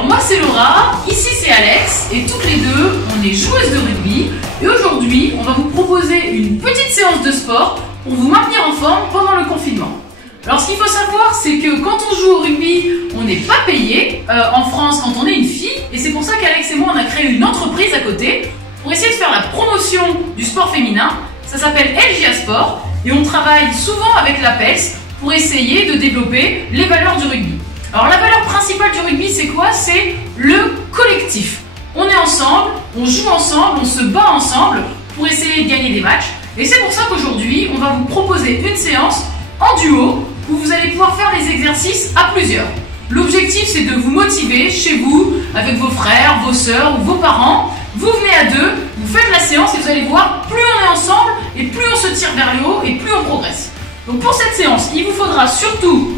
Alors moi c'est Laura, ici c'est Alex et toutes les deux on est joueuses de rugby et aujourd'hui on va vous proposer une petite séance de sport pour vous maintenir en forme pendant le confinement. Alors ce qu'il faut savoir c'est que quand on joue au rugby on n'est pas payé en France quand on est une fille et c'est pour ça qu'Alex et moi on a créé une entreprise à côté pour essayer de faire la promotion du sport féminin. Ça s'appelle LGA Sport et on travaille souvent avec l'APES pour essayer de développer les valeurs du rugby. Alors la valeur principale du rugby c'est quoi? C'est le collectif. On est ensemble, on joue ensemble, on se bat ensemble pour essayer de gagner des matchs. Et c'est pour ça qu'aujourd'hui on va vous proposer une séance en duo où vous allez pouvoir faire des exercices à plusieurs. L'objectif c'est de vous motiver chez vous, avec vos frères, vos sœurs ou vos parents. Vous venez à deux, vous faites la séance et vous allez voir, plus on est ensemble et plus on se tire vers le haut et plus on progresse. Donc pour cette séance, il vous faudra surtout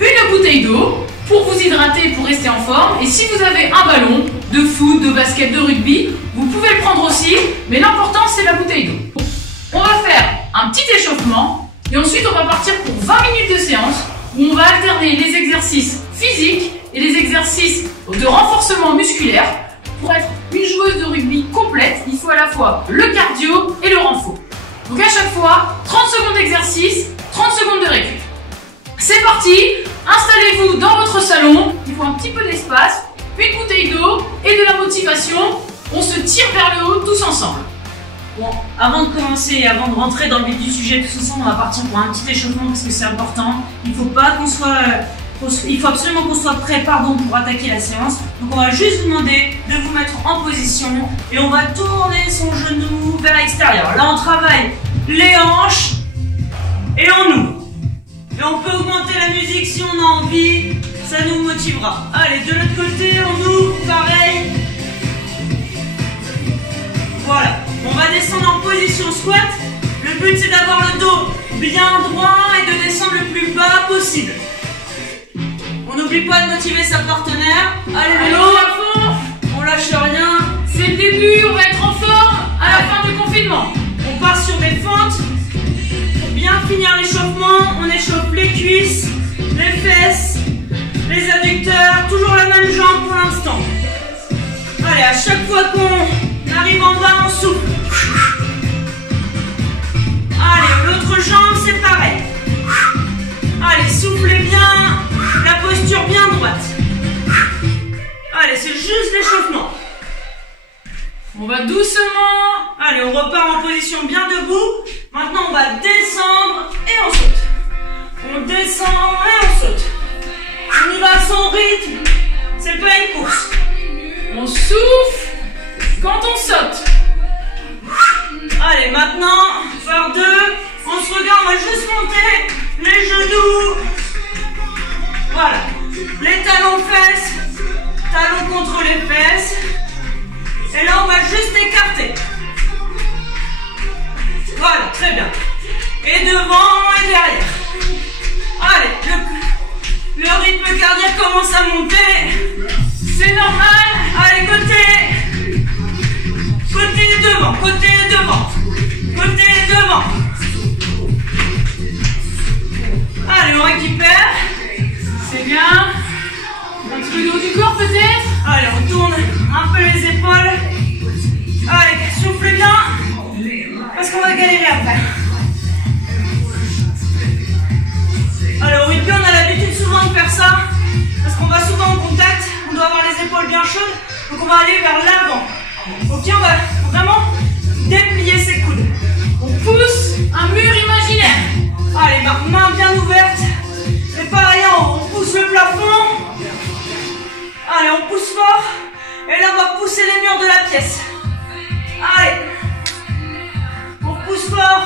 une bouteille d'eau pour vous hydrater, pour rester en forme. Et si vous avez un ballon de foot, de basket, de rugby, vous pouvez le prendre aussi, mais l'important c'est la bouteille d'eau. On va faire un petit échauffement et ensuite on va partir pour 20 minutes de séance où on va alterner les exercices physiques et les exercices de renforcement musculaire. Pour être une joueuse de rugby complète, il faut à la fois le cardio et le renfort. Donc à chaque fois, 30 secondes d'exercice, 30 secondes de récup. C'est parti, installez-vous dans votre salon, il faut un petit peu d'espace, une bouteille d'eau et de la motivation. On se tire vers le haut tous ensemble. Bon, avant de commencer et avant de rentrer dans le vif du sujet tous ensemble, on va partir pour un petit échauffement parce que c'est important. Il faut absolument qu'on soit prêt pour attaquer la séance. Donc on va juste vous demander de vous mettre en position et on va tourner son genou vers l'extérieur. Là on travaille les hanches et on ouvre. Et on peut augmenter la musique si on a envie, ça nous motivera. Allez, de l'autre côté, on ouvre, pareil. Voilà, on va descendre en position squat. Le but c'est d'avoir le dos bien droit et de descendre le plus bas possible. On n'oublie pas de motiver sa partenaire. Allez, le haut à fond, on lâche rien. C'est le début, on va être en forme à la fin du confinement. On part sur des fentes. Pour bien finir l'échauffement, on échauffe les cuisses, les fesses, les adducteurs. Toujours la même jambe pour l'instant. Allez, à chaque fois qu'on arrive en bas, on souffle. Allez, l'autre jambe, c'est pareil. Allez, soufflez bien. La posture bien droite. Allez, c'est juste l'échauffement. On va doucement. Allez, on repart en position bien debout. Maintenant, on va descendre et on saute. On descend et on saute. On y va à son rythme. C'est pas une course. On souffle quand on saute. Allez, maintenant, par deux. On se regarde, on va juste monter les genoux. Voilà. Les talons fesses. Talons contre les fesses. Et là, on va juste écarter. Voilà, très bien. Et devant et derrière. Allez, le rythme cardiaque commence à monter. C'est normal. Allez, côté devant, côté devant, côté devant. Allez, on récupère. C'est bien. Un petit peu de haut du corps peut-être. Allez, on tourne un peu les épaules. Allez, soufflez bien. Parce qu'on va galérer après. Alors, au rugby, on a l'habitude souvent de faire ça. Parce qu'on va souvent en contact. On doit avoir les épaules bien chaudes. Donc, on va aller vers l'avant. Ok, on va vraiment déplier ses coudes. On pousse un mur imaginaire. Allez, main bien ouverte. Et pareil en haut, on pousse le plafond. Allez, on pousse fort. Et là, on va pousser les murs de la pièce. Allez. On pousse fort.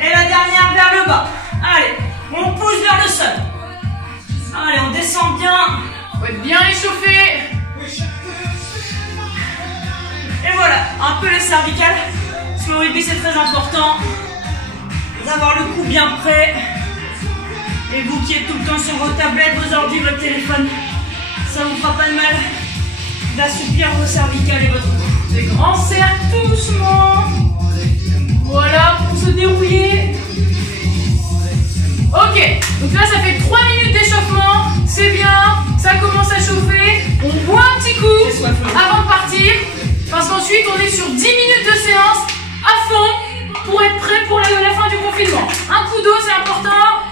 Et la dernière vers le bas. Allez, on pousse vers le sol. Allez, on descend bien. Faut être bien échauffé. Et voilà, un peu les cervicales. Parce qu'au rugby, c'est très important d'avoir le cou bien prêt. Et vous qui êtes tout le temps sur vos tablettes, vos ordi, votre téléphone, ça vous fera pas de mal d'assouplir vos cervicales et votre cou. Des grands cercles doucement. Voilà, pour se dérouiller. Ok, donc là ça fait 3 minutes d'échauffement, c'est bien. ça commence à chauffer, on boit un petit coup avant de partir, parce qu'ensuite on est sur 10 minutes de séance à fond pour être prêt pour la fin du confinement. Un coup d'eau, c'est important.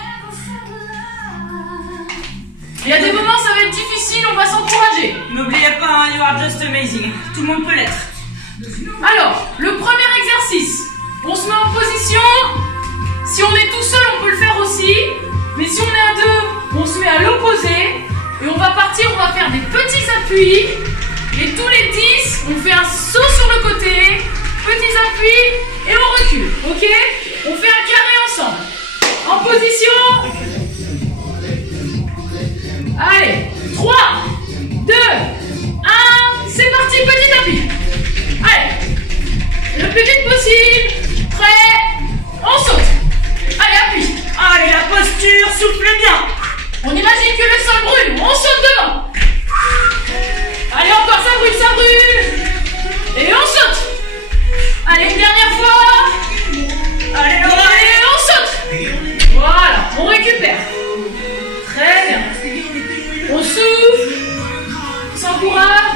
Il y a des moments ça va être difficile, on va s'encourager. N'oubliez pas, hein, you are just amazing. Tout le monde peut l'être. Alors, le premier exercice, on se met en position. Si on est tout seul, on peut le faire aussi. Mais si on est à deux, on se met à l'opposé. Et on va partir, on va faire des petits appuis. Et tous les 10, on fait un saut sur le côté. Petits appuis et on recule. Ok? On fait un carré ensemble. En position. Allez, 3, 2, 1, c'est parti, petit tapis. Allez, le plus vite possible. Prêt, on saute. Allez, appuie. Allez, la posture, soufflez bien. On imagine que le sol brûle, on saute devant. Allez, encore, ça brûle. Et on saute. Allez, une dernière fois. Allez, Laura. Et on saute. Voilà, on récupère. Très bien. On souffle, on s'encourage.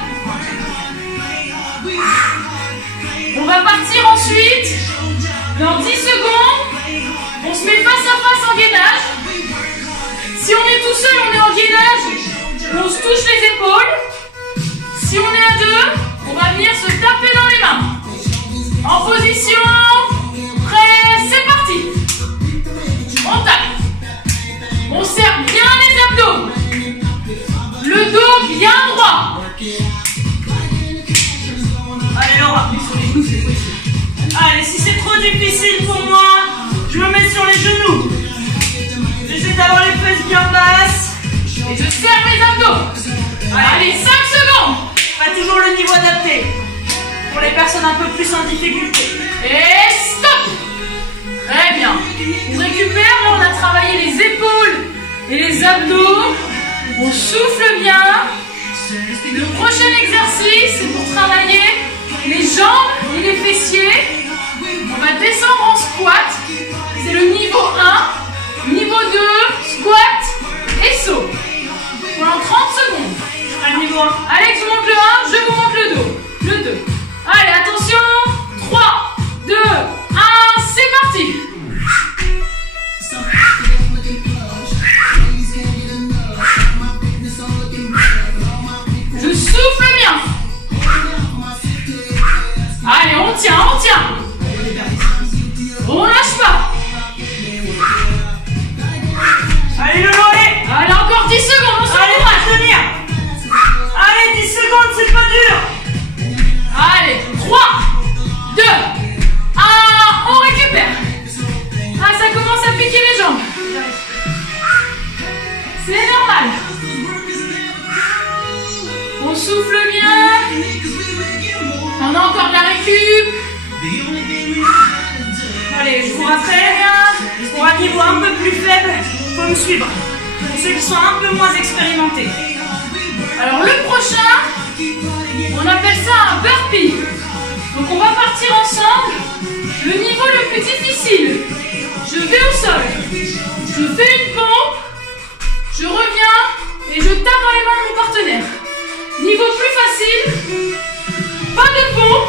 On va partir ensuite. Dans 10 secondes, on se met face à face en gainage. Si on est tout seul, on est en gainage. On se touche les épaules. Si on est à deux, on va venir se taper dans les mains. En position. Prêt, c'est parti. On tape. On serre bien les abdos. Le dos bien droit. Allez, Laura. Allez, si c'est trop difficile pour moi, je me mets sur les genoux. J'essaie d'avoir les fesses bien basses. Et je serre mes abdos. Allez, 5 secondes. Pas toujours le niveau adapté. Pour les personnes un peu plus en difficulté. Et stop. Très bien. On récupère, là on a travaillé les épaules et les abdos. On souffle bien. Le prochain exercice, c'est pour travailler les jambes et les fessiers. On va descendre en squat. C'est le niveau 1. Niveau 2, squat et saut. Pendant 30 secondes. À niveau 1. Alex vous montre le 1, je vous montre le 2. Le 2. Allez, attention. 3, 2, 1, c'est parti. Je souffle bien. Allez, on tient, on tient. On lâche pas. Allez, le volet. Allez, encore 10 secondes, on se Allez, courage. pour tenir. Allez, 10 secondes, c'est pas dur. Allez, 3, 2, 1, on récupère. Ah, ça commence à piquer les jambes. C'est normal. On souffle bien. On a encore de la récup. Allez, je vous rappelle, pour un niveau un peu plus faible, il faut me suivre. Pour ceux qui sont un peu moins expérimentés. Alors le prochain, on appelle ça un burpee. Donc on va partir ensemble. Le niveau le plus difficile. Je vais au sol. Je fais une pompe. Je reviens et je tape dans les mains de mon partenaire. Niveau plus facile. Pas de pompe.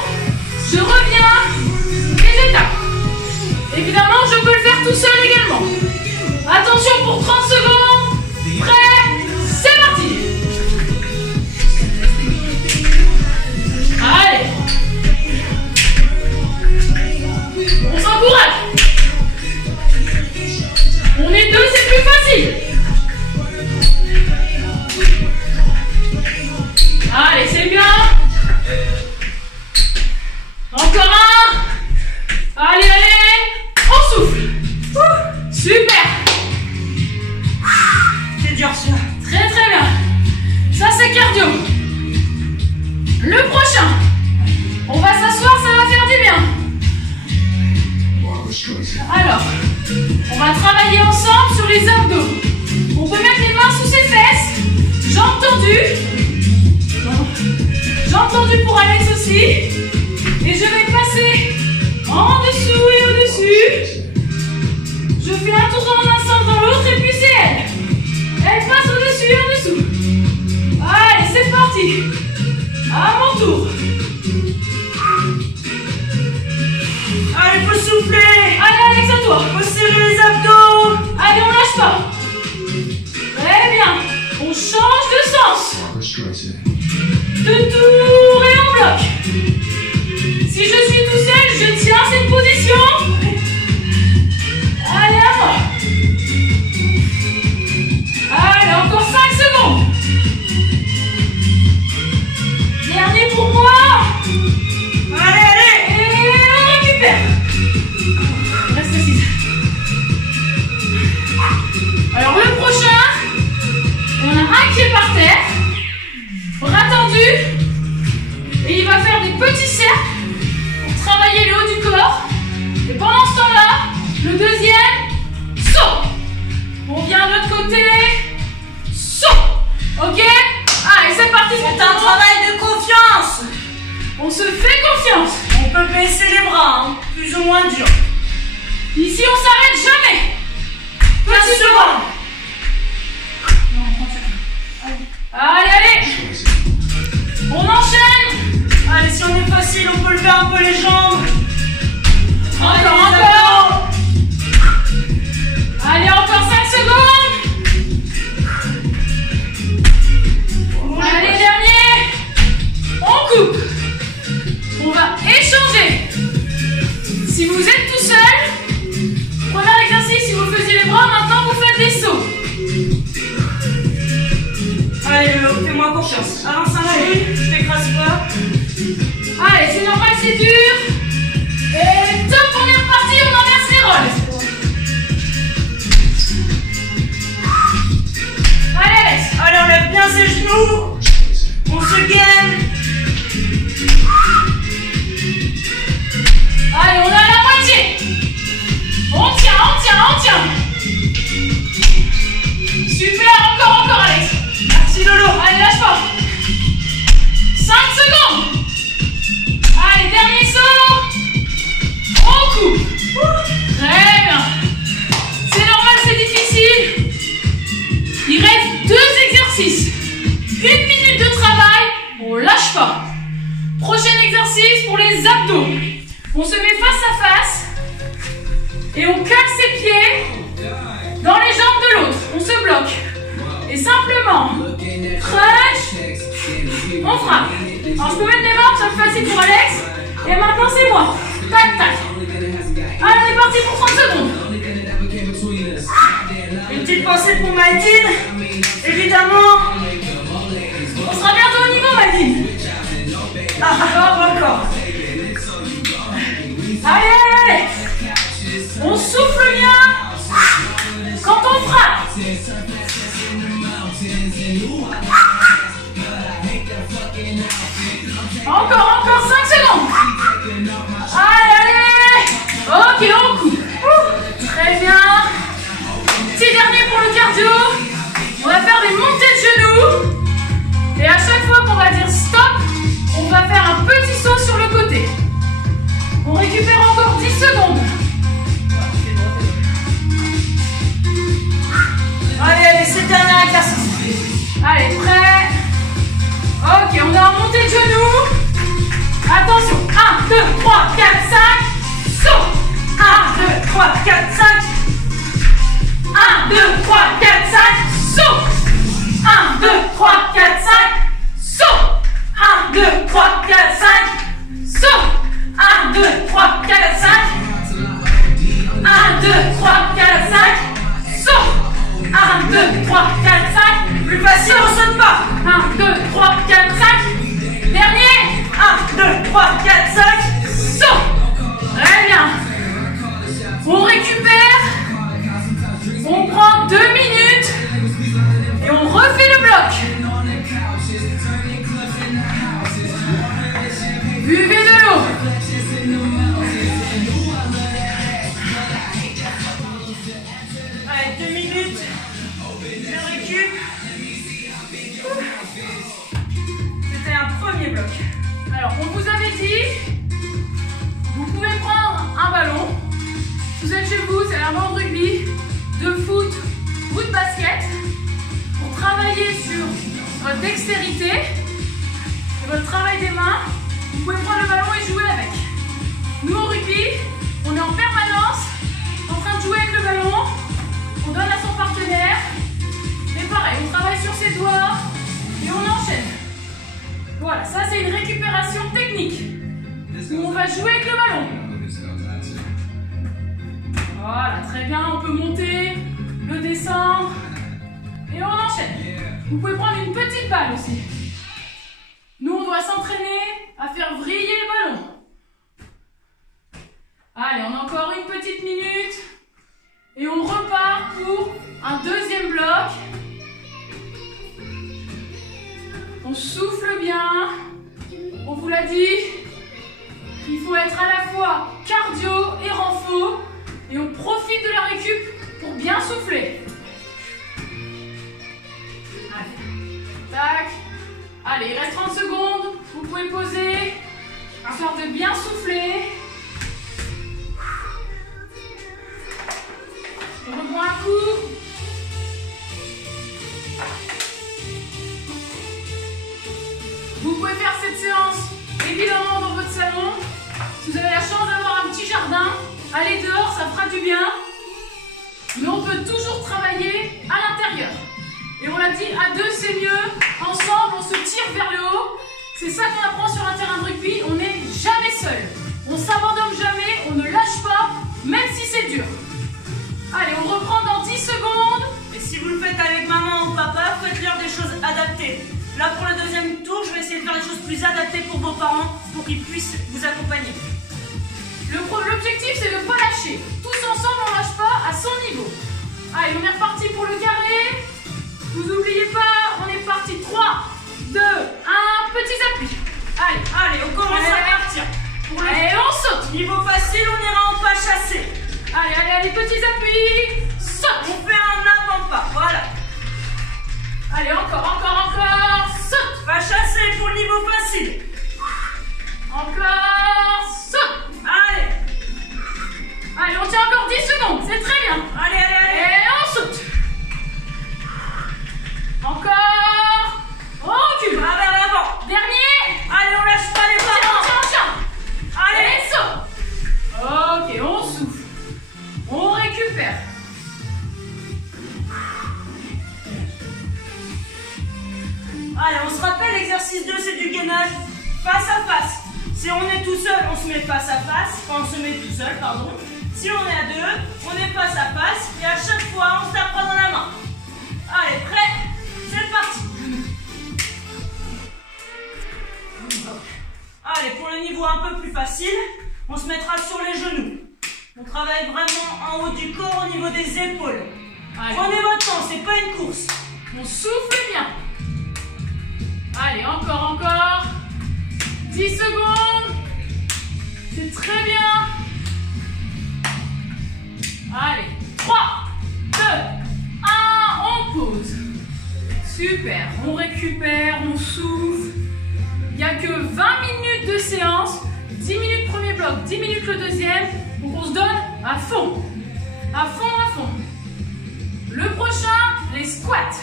Je reviens et je tape. Évidemment, je peux le faire tout seul également. Attention pour 30 secondes. Prêt, c'est parti. Allez. On s'encourage. On est deux, c'est plus facile. Allez, c'est bien. Encore un. Allez, allez. On souffle. Super. C'est dur ça. Très très bien. Ça c'est cardio. Le prochain. On va s'asseoir, ça va faire du bien. Alors, on va travailler ensemble sur les abdos. On peut mettre les mains sous ses fesses. Jambes tendues. Jambes tendues pour Alex aussi. Et je vais passer en dessous et au-dessus. Je fais un tour dans un sens, dans l'autre, et puis c'est elle. Elle passe au-dessus et en dessous. parti. À mon tour. Allez, faut souffler. Allez, Alex, à toi. Faut serrer les abdos. Allez, on lâche pas. Très bien. On change de sens. De tour et on bloque. Si je suis tout seul, je tiens cette position. Allez, à moi. Allez, encore 5 secondes. Dernier pour moi. Allez, allez. Et on récupère. Reste assise. Alors le prochain, on a un qui est par terre, bras tendus, et il va faire des petits cercles pour travailler le haut du corps. Et pendant ce temps-là, le deuxième, saut. On vient de l'autre côté, saut. Ok? Allez, c'est parti. C'est un travail de confiance. On se fait confiance. On peut baisser les bras, hein, plus ou moins dur. Ici, on s'arrête jamais. 15 secondes. Allez, allez. On enchaîne. Allez, si on est facile, on peut lever un peu les jambes. Encore. Allez, encore 5 secondes. Allez, dernier. On coupe. On va échanger. Si vous êtes tout seul, premier exercice, si vous faisiez les bras, maintenant vous faites des sauts. Allez, fais-moi confiance. Avance un peu, je t'écrase pas. Allez, c'est normal, c'est dur. Et top, on est reparti, on inverse les rôles. Allez, Alex. Allez, on lève bien ses genoux. On se gaine. Allez, on est à la moitié. On tient, on tient, on tient. Super, encore, Alex. Merci Lolo. Allez, lâche pas. 5 secondes. Allez, dernier saut. On coupe. Très bien. C'est normal, c'est difficile. Il reste 2 exercices. 1 minute de travail. On lâche pas. Prochain exercice pour les abdos. On se met face à face. Et on cale ses pieds dans les jambes de l'autre. On se bloque. Et simplement, crunch, on frappe. Alors je peux mettre les mains, ça fait facile pour Alex. Et maintenant c'est moi. Tac, tac. Allez, on est parti pour 30 secondes. Une petite pensée pour Maïdine. Évidemment. On sera bientôt au niveau, Maïdine. Ah, encore. Allez, allez, allez. On souffle bien quand on frappe. Encore 5 secondes. Allez, allez. Ok, on coupe. Très bien. Petit dernier pour le cardio. On va faire des montées de genoux. Et à chaque fois qu'on va dire stop, on va faire un petit saut sur le côté. On récupère encore 10 secondes. Allez, c'est le dernier exercice. Allez, prêt. Ok, on est en montée de genoux. Attention. 1, 2, 3, 4, 5. Saut. 1, 2, 3, 4, 5. 1, 2, 3, 4, 5. Saut. 1, 2, 3, 4, 5. Saut. 1, 2, 3, 4, 5. Saut. 1, 2, 3, 4, 5. 1, 2, 3, 4, 5. Saut. 1, 2, 3, 4, 5. Plus facile, on saute pas. 1, 2, 3, 4, 5. Dernier. 1, 2, 3, 4, 5. Saut. Très bien. On récupère. On prend 2 minutes. Et on refait le bloc. Buvez de l'eau. Allez, 2 minutes. Je récup. C'était un premier bloc. Alors, on vous avait dit, vous pouvez prendre un ballon. Vous êtes chez vous, c'est un ballon de rugby, de foot ou de basket. Pour travailler sur votre dextérité votre travail des mains, vous pouvez prendre le ballon et jouer avec. Nous au rugby, on est en permanence en train de jouer avec le ballon, on donne à son partenaire, et pareil, on travaille sur ses doigts et on enchaîne. Voilà, ça c'est une récupération technique, où on va jouer avec le ballon. Voilà, très bien, on peut monter, le descendre, et on enchaîne. Vous pouvez prendre une petite balle aussi. Nous, on doit s'entraîner à faire vriller le ballon. Allez, on a encore une petite minute. Et on repart pour un deuxième bloc. On souffle bien. On vous l'a dit, il faut être à la fois cardio et renfo. Et on profite de la récup pour bien souffler. Allez, tac. Allez, il reste 30 secondes. Vous pouvez poser, histoire de bien souffler. On reprend un coup. Vous pouvez faire cette séance évidemment dans votre salon. Si vous avez la chance d'avoir un petit jardin, allez dehors, ça fera du bien. Mais on peut toujours travailler à l'intérieur. Et on l'a dit, à deux c'est mieux. Ensemble, on se tire vers le haut. C'est ça qu'on apprend sur un terrain de rugby. On n'est jamais seul. On s'abandonne jamais, on ne lâche pas, même si c'est dur. Allez, on reprend dans 10 secondes. Et si vous le faites avec maman ou papa, faites-leur des choses adaptées. Là, pour le deuxième tour, je vais essayer de faire des choses plus adaptées pour vos parents, pour qu'ils puissent vous accompagner. L'objectif, c'est de ne pas lâcher. Tous ensemble, on ne lâche pas à son niveau. Allez, on est reparti pour le carré. Vous n'oubliez pas, on est parti. 3, 2, 1, petits appuis. Allez, on commence à partir. Et on saute. Niveau facile, on ira en pas chassé. Allez, petits appuis. Saute. On fait un avant-pas, voilà. Allez, encore. Saute. Pas chassé pour le niveau facile. Encore. Saute. Allez, on tient encore 10 secondes, c'est très bien. Allez. Et on saute. Encore. On recule. Vers l'avant. Dernier. Allez, on lâche pas les parents. Tiens. Allez. Et saute. Ok, on souffle. On récupère. Allez, on se rappelle, l'exercice 2, c'est du gainage face à face. Si on est tout seul, on se met face à face. Enfin, on se met tout seul, pardon. Si on est à deux, on est face à face. Et à chaque fois, on se tapera dans la main. Allez, prêt? C'est parti. Allez, pour le niveau un peu plus facile, on se mettra sur les genoux. On travaille vraiment en haut du corps, au niveau des épaules. Allez. Prenez votre temps, c'est pas une course. On souffle bien. Allez, encore. 10 secondes. C'est très bien. Allez, 3, 2, 1, on pose. Super, on récupère, on souffle. Il n'y a que 20 minutes de séance. 10 minutes premier bloc, 10 minutes le deuxième. Donc on se donne à fond. À fond. Le prochain, les squats.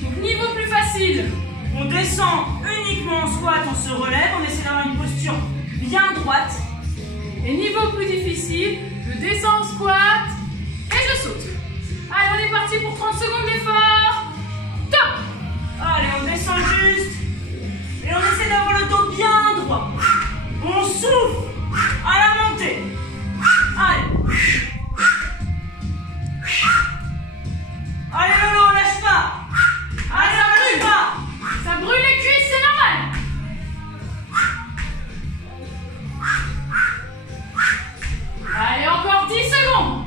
Donc niveau plus facile. On descend uniquement en squat, on se relève, on essaie d'avoir une posture bien droite. Et niveau plus difficile, je descends en squat et je saute. Allez, on est parti pour 30 secondes d'effort. Top. Allez, on descend juste. Et on essaie d'avoir le dos bien droit. On souffle à la montée. Allez. Allez, Lolo, lâche pas. Allez, lâche pas. Ça brûle les cuisses, c'est normal. Allez, encore 10 secondes.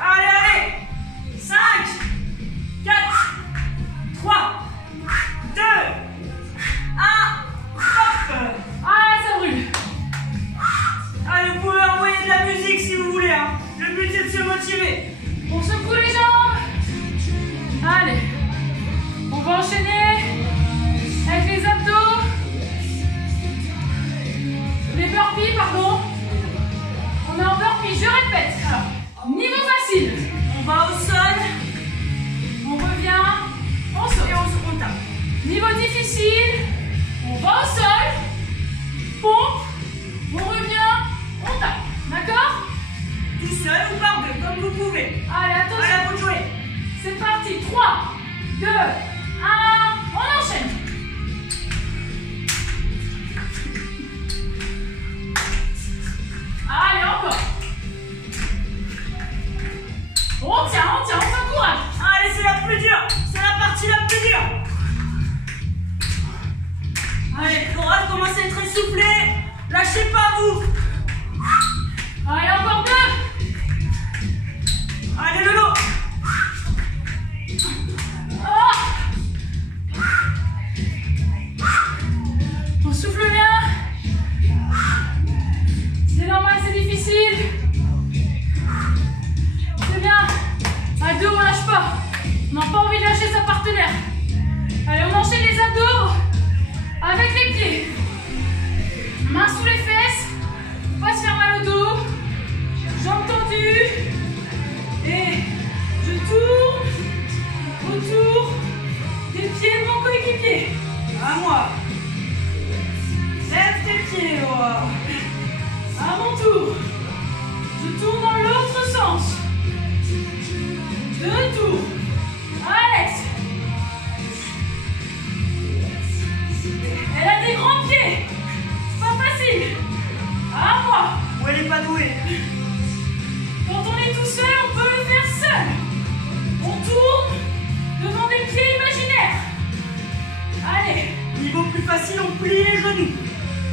Allez. 5, 3, 2, 1, on enchaîne. Allez, encore. On tient, on s'encourage. Allez, c'est la plus dure. C'est la partie la plus dure. Allez, Laura, commencez à être essoufflée. Lâchez pas, vous. Allez, encore 2. Allez, Lolo. On souffle bien. C'est normal, c'est difficile. C'est bien. À 2, on lâche pas. On n'a pas envie de lâcher sa partenaire. Allez, on enchaîne les abdos avec les pieds. Mains sous les fesses. Faut pas se faire mal au dos. Jambes tendues. Et je tourne autour des pieds de mon coéquipier. À moi. Lève tes pieds, Laura. À mon tour, je tourne dans l'autre sens. 2 tours. Alex. Elle a des grands pieds. C'est pas facile. À moi. Ou elle est pas douée. Quand on est tout seul, on peut le faire seul. On tourne devant des pieds imaginaires. Allez. Niveau plus facile, on plie les genoux.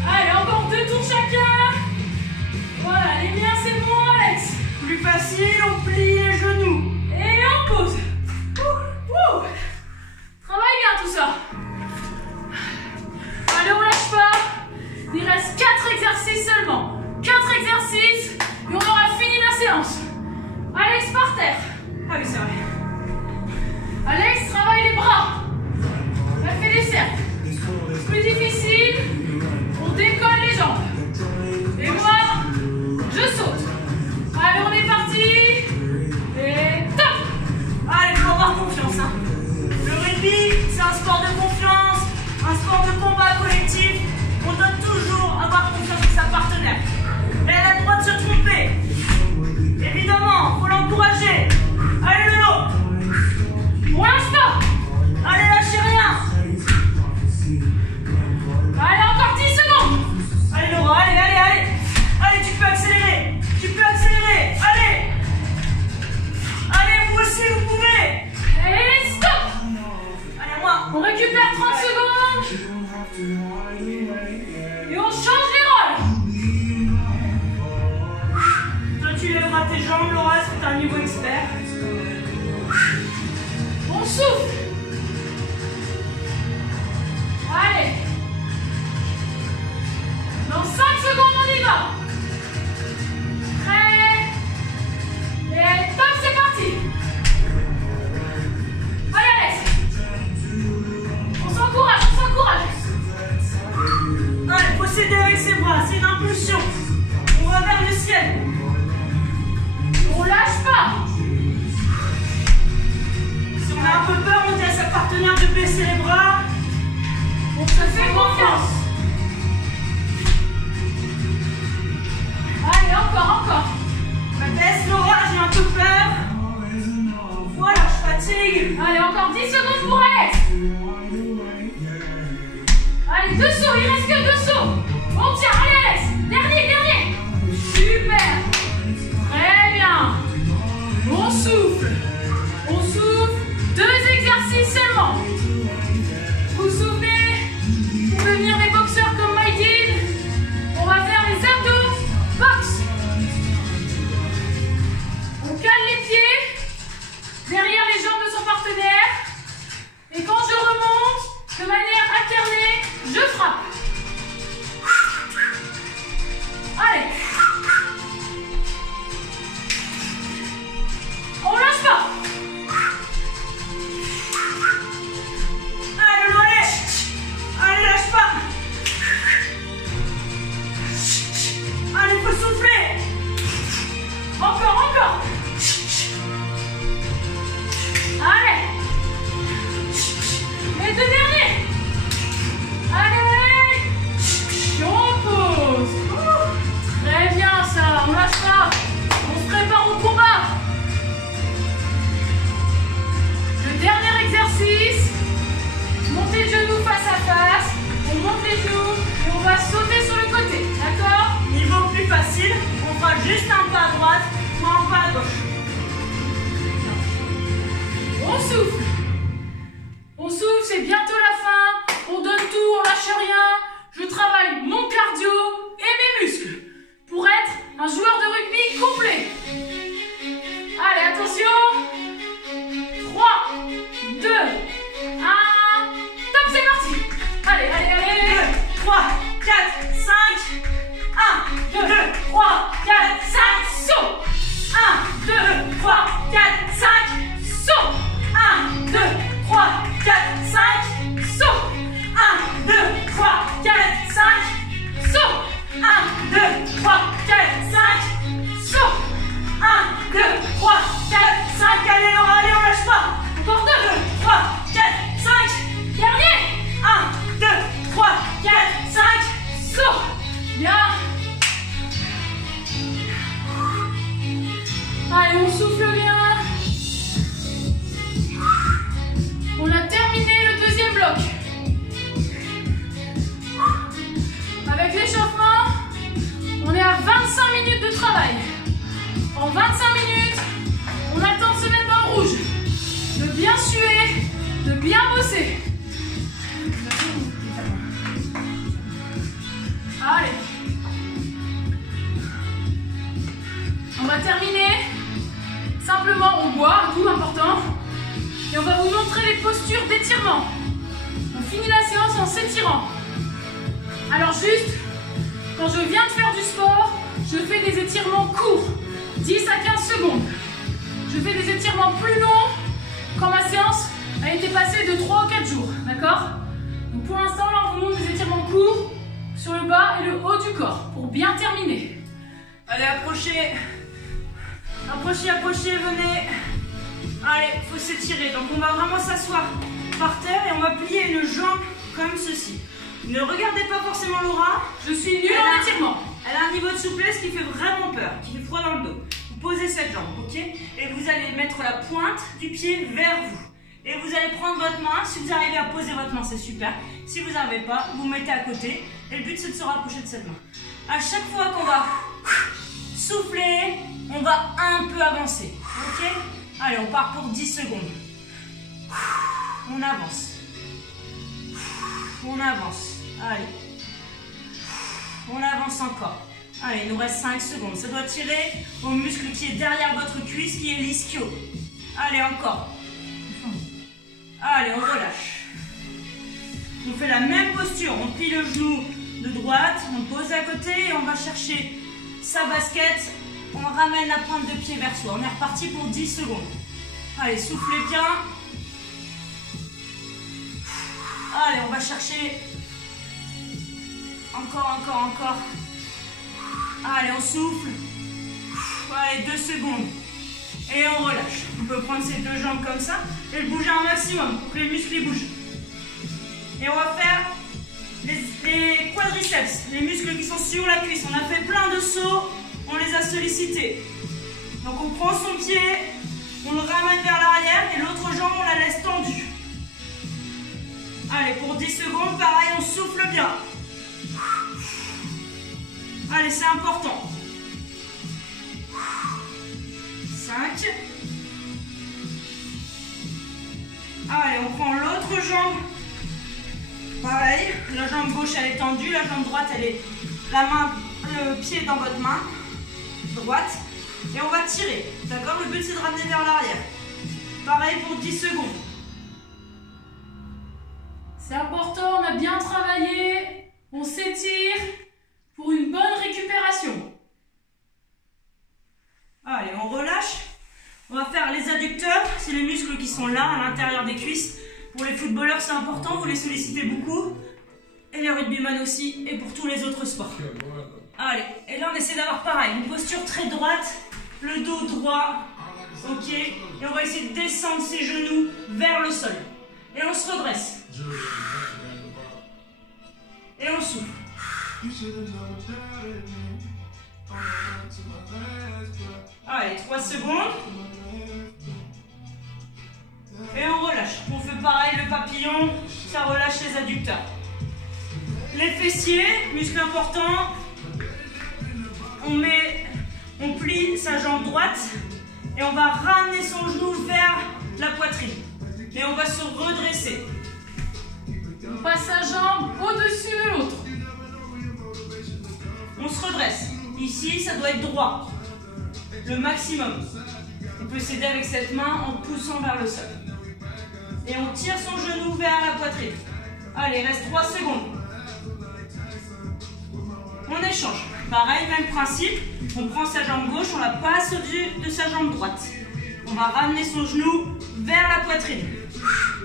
Allez, encore 2 tours chacun. Voilà, les miens c'est bon, Alex. Plus facile, on plie les genoux. Et on pose. Ouh. Travaille bien tout ça. Allez, on lâche pas. Il reste 4 exercices seulement. 4 exercices et on aura fini la séance. Alex par terre. Ah oui, c'est vrai. Alex travaille les bras. Elle fait des cercles. Plus difficile, on décolle les jambes. Et moi, je saute. Allez, on est parti. Et top. Allez, faut avoir confiance, hein. Le rugby, c'est un sport de confiance, un sport de combat collectif. On doit toujours avoir confiance en sa partenaire. Et elle a le droit de se tromper. Évidemment, faut l'encourager. Allez, Lolo. On lâche pas. Allez, lâchez rien. Allez, encore 10 secondes. Allez, Laura, allez. Allez, tu peux accélérer. Allez. Allez, vous aussi, vous pouvez. Et stop. Allez, moi. On récupère 30 secondes. Et on change les rôles. Toi, tu lèveras tes jambes, Laura, parce que t'as un niveau expert. On souffle. Allez. Dans 5 secondes, on y va. Prêt. Et top, c'est parti. Allez, Alex. On s'encourage. Allez, faut s'aider avec ses bras, c'est une impulsion. On va vers le ciel. On lâche pas. Si on a un peu peur, on dit à sa partenaire de baisser les bras. On se fait confiance. Allez, encore. Ma baisse, Laura, j'ai un peu peur. Voilà, je fatigue. Allez, encore 10 secondes pour Alex. Allez, 2 sauts, il reste que 2 sauts. On tient, allez Alex. Dernier. Super. Très bien. On souffle. 2 exercices seulement. Vous vous souvenez, pour devenir des boxeurs comme Maïdine, on va faire les abdos box. On cale les pieds derrière les jambes de son partenaire. Et quand je remonte, de manière alternée, je frappe. Allez. On lâche pas. Allez, Lolo, allez, lâche pas. Allez, faut souffler. Encore. Allez. Les 2 derniers. Allez. On pose. fera juste un pas à droite ou un pas à gauche. On souffle. On souffle, c'est bientôt la fin. On donne tout, on lâche rien. Je travaille mon cardio et mes muscles pour être un joueur de rugby complet. Allez, attention. 3, 2, 1. Top, c'est parti. Allez, allez, allez. 2, 3, 4, 5. 1, 2, 3, 4, 5. Saut. 1, 2, 3, 4, 5. Saut. 1, 2, 3, 4, 5. Saut. 1, 2, 3, 4, 5. Saut. 1, 2, 3, 4, 5. Saut. 1, 2, 3, 4, 5. Allez Laura, allez, on lâche pas. Encore 2, 3, 4, 5. dernier. 1, 2, 3, 4, 5. Saut. Bien. Allez, on souffle bien. On a terminé le deuxième bloc. Avec l'échauffement, on est à 25 minutes de travail. En 25 minutes, on a le temps de se mettre dans le rouge, de bien suer, de bien bosser. Allez. On va terminer. Simplement, on boit, un coup important. Et on va vous montrer les postures d'étirement. On finit la séance en s'étirant. Alors juste, quand je viens de faire du sport, je fais des étirements courts, 10 à 15 secondes. Je fais des étirements plus longs quand ma séance a été passée de 3 ou 4 jours. D'accord? Donc pour l'instant, là, on vous montre des étirements courts sur le bas et le haut du corps pour bien terminer. Allez, approchez. Approchez, approchez, venez. Allez, il faut s'étirer. Donc on va vraiment s'asseoir par terre et on va plier une jambe comme ceci. Ne regardez pas forcément Laura. Je suis nulle en étirement. Elle a un niveau de souplesse qui fait vraiment peur, qui fait froid dans le dos. Vous posez cette jambe, ok? Et vous allez mettre la pointe du pied vers vous. Et vous allez prendre votre main. Si vous arrivez à poser votre main, c'est super. Si vous n'arrivez pas, vous mettez à côté. Et le but, c'est de se rapprocher de cette main. À chaque fois qu'on va souffler, on va un peu avancer, ok? Allez, on part pour 10 secondes. On avance. On avance. Allez. On avance encore. Allez, il nous reste 5 secondes. Ça doit tirer au muscle qui est derrière votre cuisse, qui est l'ischio. Allez, encore. Allez, on relâche. On fait la même posture. On plie le genou de droite, on pose à côté et on va chercher sa basket. On ramène la pointe de pied vers soi. On est reparti pour 10 secondes. Allez, soufflez bien. Allez, on va chercher. Encore, encore, encore. Allez, on souffle. Allez, 2 secondes. Et on relâche. On peut prendre ces deux jambes comme ça et bouger un maximum pour que les muscles ils bougent. Et on va faire les quadriceps, les muscles qui sont sur la cuisse. On a fait plein de sauts, on les a sollicités. Donc on prend son pied, on le ramène vers l'arrière et l'autre jambe on la laisse tendue. Allez, pour 10 secondes, pareil, on souffle bien. Allez, c'est important. 5. Allez, on prend l'autre jambe. Pareil, la jambe gauche elle est tendue, la jambe droite elle est la main, le pied dans votre main droite. Et on va tirer. D'accord? Le but c'est de ramener vers l'arrière. Pareil pour 10 secondes. C'est important, on a bien travaillé. On s'étire pour une bonne récupération. Allez, on relâche. On va faire les adducteurs. C'est les muscles qui sont là, à l'intérieur des cuisses. Pour les footballeurs, c'est important, vous les sollicitez beaucoup. Et les rugbyman aussi, et pour tous les autres sports. Allez, et là on essaie d'avoir pareil, une posture très droite, le dos droit, ok. Et on va essayer de descendre ses genoux vers le sol. Et on se redresse. Et on souffle. Allez, 3 secondes. Et on relâche. On fait pareil, le papillon, ça relâche les adducteurs. Les fessiers, muscle important. On met On plie sa jambe droite et on va ramener son genou vers la poitrine. Et on va se redresser. On passe sa jambe au-dessus de l'autre. On se redresse. Ici, ça doit être droit. Le maximum. On peut s'aider avec cette main en poussant vers le sol. Et on tire son genou vers la poitrine. Allez, reste 3 secondes. On échange. Pareil, même principe. On prend sa jambe gauche, on la passe au-dessus de sa jambe droite. On va ramener son genou vers la poitrine.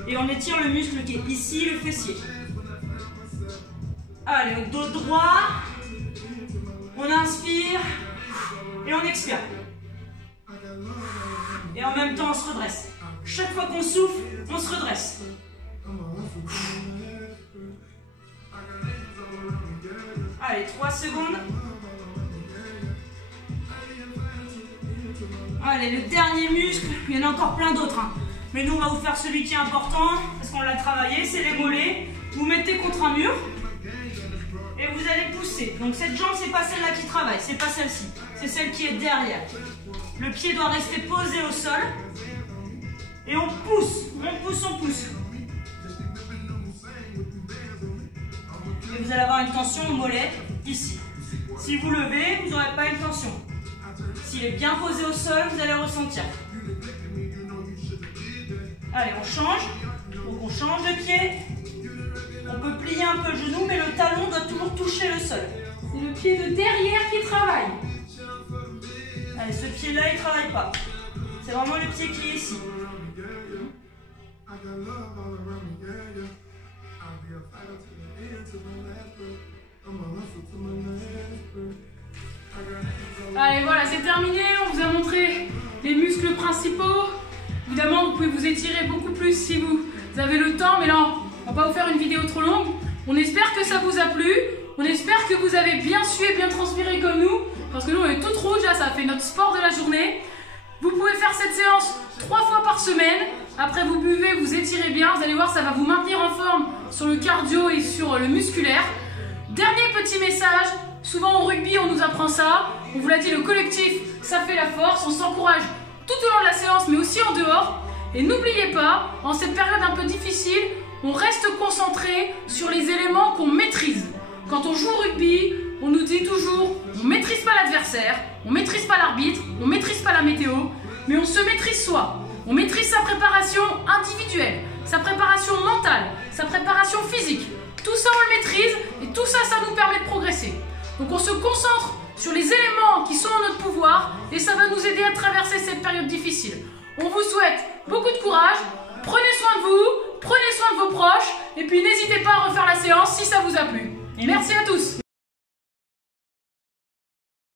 Et on étire le muscle qui est ici, le fessier. Allez, au dos droit. On inspire et on expire. Et en même temps, on se redresse. Chaque fois qu'on souffle, on se redresse. Allez, 3 secondes. Allez, le dernier muscle, il y en a encore plein d'autres. Mais nous, on va vous faire celui qui est important, parce qu'on l'a travaillé, c'est les mollets. Vous mettez contre un mur et vous allez pousser. Donc cette jambe, c'est pas celle-là qui travaille, c'est pas celle-ci. C'est celle qui est derrière. Le pied doit rester posé au sol. Et on pousse, on pousse, on pousse. Et vous allez avoir une tension au mollet, ici. Si vous levez, vous n'aurez pas une tension. S'il est bien posé au sol, vous allez ressentir. Allez, on change. Donc on change de pied. On peut plier un peu le genou, mais le talon doit toujours toucher le sol. C'est le pied de derrière qui travaille. Allez, ce pied-là, il ne travaille pas. C'est vraiment le pied qui est ici. Allez, voilà, c'est terminé. On vous a montré les muscles principaux. Évidemment, vous pouvez vous étirer beaucoup plus si vous avez le temps, mais là, on va pas vous faire une vidéo trop longue. On espère que ça vous a plu. On espère que vous avez bien sué, bien transpiré comme nous, parce que nous, on est toutes rouges, là, ça a fait notre sport de la journée. Vous pouvez faire cette séance 3 fois par semaine. Après, vous buvez, vous étirez bien. Vous allez voir, ça va vous maintenir en forme sur le cardio et sur le musculaire. Dernier petit message. Souvent au rugby, on nous apprend ça. On vous l'a dit, le collectif, ça fait la force. On s'encourage tout au long de la séance, mais aussi en dehors. Et n'oubliez pas, en cette période un peu difficile, on reste concentré sur les éléments qu'on maîtrise. Quand on joue au rugby, on nous dit toujours, on ne maîtrise pas l'adversaire, on ne maîtrise pas l'arbitre, on ne maîtrise pas la météo, mais on se maîtrise soi. On maîtrise sa préparation individuelle, sa préparation mentale, sa préparation physique. Tout ça, on le maîtrise et tout ça, ça nous permet de progresser. Donc on se concentre sur les éléments qui sont en notre pouvoir et ça va nous aider à traverser cette période difficile. On vous souhaite beaucoup de courage, prenez soin de vous, prenez soin de vos proches et puis n'hésitez pas à refaire la séance si ça vous a plu. Merci à tous.